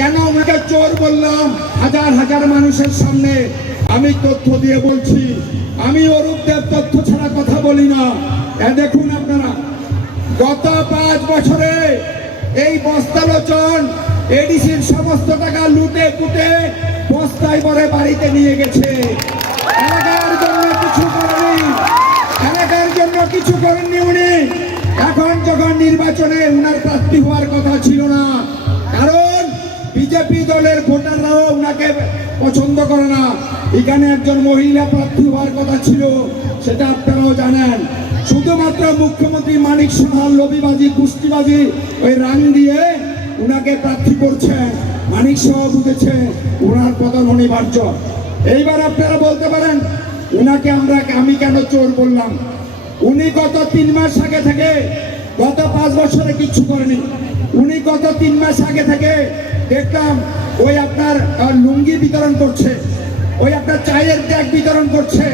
কেন ওনাকে চোর বললাম? হাজার হাজার মানুষের সামনে আমি তথ্য দিয়ে বলছি, আমি অরূপ দেব তথ্য ছাড়া কথা বলি না। দেখুন আপনারা, গত 5 বছরে এই বস্তালোচন এডিসির সমস্ত টাকা লুটে পুটে বস্তায় ভরে বাড়িতে নিয়ে গেছে। এলাকার জন্য কিছু করেনি, এলাকার জন্য কিছু করেননি উনি। এখন যখন নির্বাচনে উনার প্রার্থী হওয়ার কথা ছিল না, কারণ বিজেপি দলের ভোটাররাও উনাকে পছন্দ করে না। এখানে একজন মহিলা প্রার্থী হওয়ার কথা ছিল, সেটা আপনারাও জানেন। শুধুমাত্র মুখ্যমন্ত্রী মানিক সাহার লবিবাজি কুস্তিবাজি ওই রাং দিয়ে উনাকে প্রার্থী করছেন। মানিক সাহা বুঝেছে উনার পতন অনিবার্য। এইবার আপনারা বলতে পারেন উনাকে আমি কেন চোর বললাম? উনি গত 3 মাস আগে থেকে, গত 5 বছরে কিচ্ছু করেনি। উনি গত 3 মাস আগে থেকে দেখলাম ওই আপনার লুঙ্গি বিতরণ করছে, ওই আপনার চায়ের ব্যাগ বিতরণ করছে,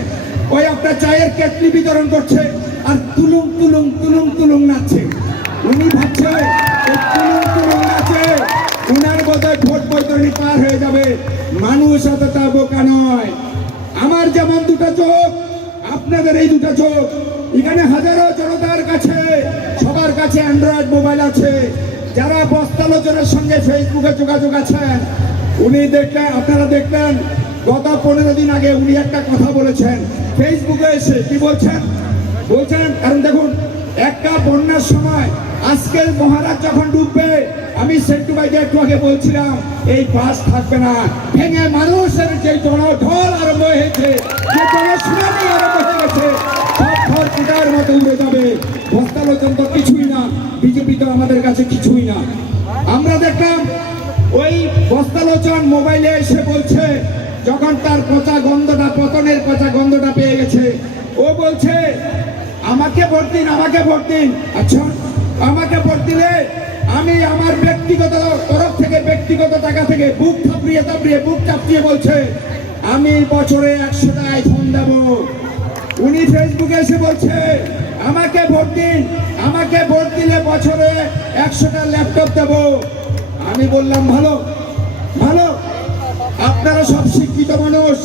ওই আপনার চায়ের কেটলি বিতরণ করছে, আর তুলুং তুলুং তুলুং তুলুং নাচছে। উনি ভাবছে তুলুং তুলুং নাচে উনার বোধহয় ভোট বৈতরণী পার হয়ে যাবে। মানুষ এতটা বোকা নয়। আমার যেমন 2টা চোখ, আপনাদের এই 2টা চোখ। এখানে হাজারো জনতার কাছে, সবার কাছে অ্যান্ড্রয়েড মোবাইল আছে। যারা বস্তালোচনের সঙ্গে ফেসবুকে যোগাযোগ আছেন, উনি দেখলেন, আপনারা দেখলেন গত 15 দিন আগে উনি একটা কথা বলেছেন ফেসবুকে এসে। কি বলছেন? কারণ দেখুন, একটা বন্যার সময় আজকের মহারাজ যখন ডুববে, আমি সেন্টু ভাইকে একটু আগে বলছিলাম এই বাস থাকবে না, ভেঙে মানুষের যে ঢল আরম্ভ হয়েছে, যে জনশুনানি আরম্ভ হয়ে গেছে, সব ঘর কুটার মতো উড়ে যাবে। বস্তালোচন তো কিছুই না, বিজেপি তো আমাদের কাছে কিছুই না। আমরা দেখলাম ওই বস্তালোচন মোবাইলে এসে বলছে, যখন তার পচা গন্ধটা, পতনের পচা গন্ধটা পেয়ে গেছে, ও বলছে আমাকে ভোট দিন, আমাকে ভোট দিন। আচ্ছা, আমাকে ভোট দিলে আমি আমার ব্যক্তিগত তরফ থেকে, ব্যক্তিগত টাকা থেকে বুক থাপড়িয়ে বুক চাপড়িয়ে বলছে আমি বছরে 100টা আইফোন দেব। উনি ফেসবুকে এসে বলছে আমাকে ভোট দিন, আমাকে ভোট দিলে বছরে 100টা ল্যাপটপ দেব। আমি বললাম ভালো ভালো, আপনারা সব শিক্ষিত মানুষ।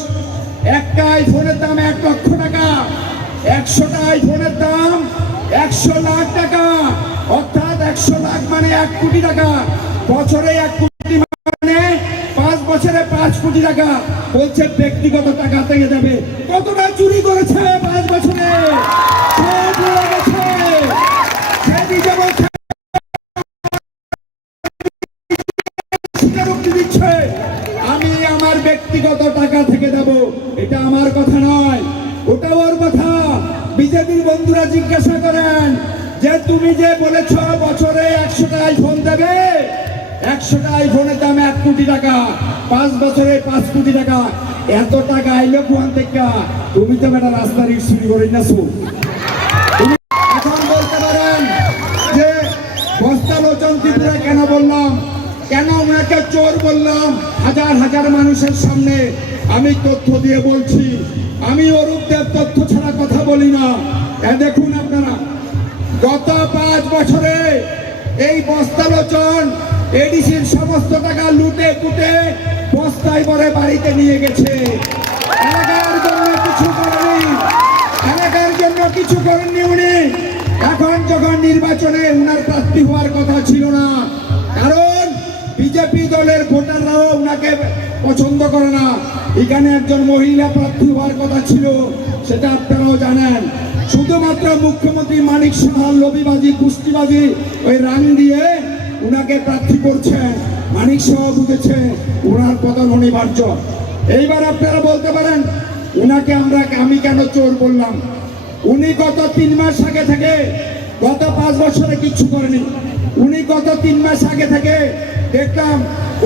একটা আইফোনের দাম 1 লক্ষ টাকা, 100টা আইফোনের দাম 100 লাখ টাকা, অর্থাৎ 100 লাখ মানে 1 কোটি টাকা। বছরে 1 কোটি মানে 5 বছরে 5 কোটি টাকা। বলছে ব্যক্তিগত টাকা থেকে দেবে। কতটা চুরি করেছে 5 বছরে? সব উড়ে গেছে। সে নিজে বলছে স্বীকারোক্তি দিচ্ছে আমি আমার ব্যক্তিগত টাকা থেকে দেব। এটা আমার কথা নয়, ওটা ওর কথা। বিজেপির বন্ধুরা জিজ্ঞাসা করেন যে তুমি যে বলেছ বছরে 100টা আইফোন দেবে, 100টা আইফোনের দাম 1 কোটি টাকা, 5 বছরে 5 কোটি টাকা, এত টাকা আইলো কোন থেকে? তুমি তো বেটা রাস্তার ইট চুরি করে নাছো। তুমি এখন বলতে পারেন যে বস্তালোচন ত্রিপুরা কেন বললাম, কেন ওনাকে চোর বললাম? হাজার হাজার মানুষের সামনে আমি তথ্য দিয়ে বলছি, আমি অরূপ দেব তথ্য ছাড়া কথা বলি না। দেখুন আপনারা, গত 5 বছরে এই বস্তালোচন এডিসির সমস্ত টাকা লুটে পুটে বস্তায় ভরে বাড়িতে নিয়ে গেছে। এলাকার জন্য কিছু করেনি, এলাকার জন্য কিছু করেননি উনি। এখন যখন নির্বাচনে উনার প্রার্থী হওয়ার কথা ছিল না, কারণ বিজেপি দলের ভোটাররাও উনাকে পছন্দ করে না। এখানে একজন মহিলা প্রার্থী হওয়ার কথা ছিল, সেটা আপনারাও জানেন। শুধুমাত্র মুখ্যমন্ত্রী মানিক সাহার লবিবাজি কুস্তিবাজি ওই রাং দিয়ে উনাকে প্রার্থী করছেন। মানিক সাহা বুঝেছে উনার পতন অনিবার্য। এইবার আপনারা বলতে পারেন উনাকে আমি কেন চোর বললাম? উনি গত 3 মাস আগে থেকে, গত 5 বছরে কিচ্ছু করেনি। উনি গত 3 মাস আগে থেকে দেখলাম